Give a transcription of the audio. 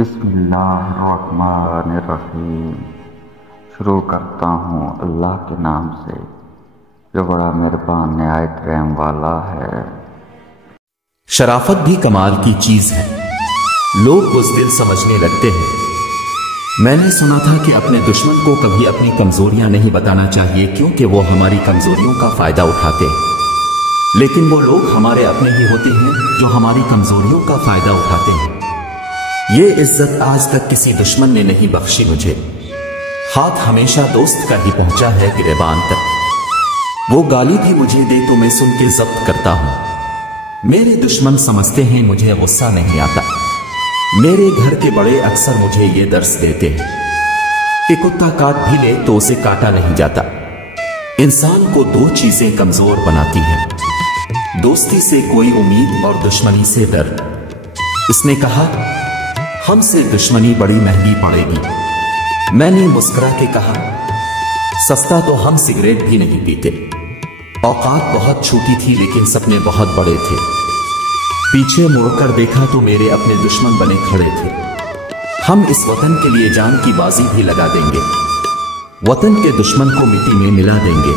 बिस्मिल्लाहिर्रहमानिर्रहीम। शुरू करता हूँ अल्लाह के नाम से जो बड़ा मेहरबान निहायत रहम वाला है। शराफत भी कमाल की चीज है, लोग बुज़दिल समझने लगते हैं। मैंने सुना था कि अपने दुश्मन को कभी अपनी कमजोरियां नहीं बताना चाहिए, क्योंकि वो हमारी कमजोरियों का फायदा उठाते हैं। लेकिन वो लोग हमारे अपने ही होते हैं जो हमारी कमजोरियों का फायदा उठाते हैं। ये इज्जत आज तक किसी दुश्मन ने नहीं बख्शी मुझे। हाथ हमेशा दोस्त का ही पहुंचा है गिरेबान तक। वो गाली भी मुझे दे तो मैं सुन के जब्त करता हूं। मेरे दुश्मन समझते हैं मुझे गुस्सा नहीं आता। मेरे घर के बड़े अक्सर मुझे ये दर्स देते हैं कि कुत्ता काट भी ले तो उसे काटा नहीं जाता। इंसान को दो चीजें कमजोर बनाती हैं, दोस्ती से कोई उम्मीद और दुश्मनी से डर। इसने कहा हमसे दुश्मनी बड़ी महंगी पड़ेगी। मैंने मुस्कुरा के कहा सस्ता तो हम सिगरेट भी नहीं पीते। औकात बहुत छोटी थी लेकिन सपने बहुत बड़े थे। पीछे मुड़कर देखा तो मेरे अपने दुश्मन बने खड़े थे। हम इस वतन के लिए जान की बाजी भी लगा देंगे, वतन के दुश्मन को मिट्टी में मिला देंगे।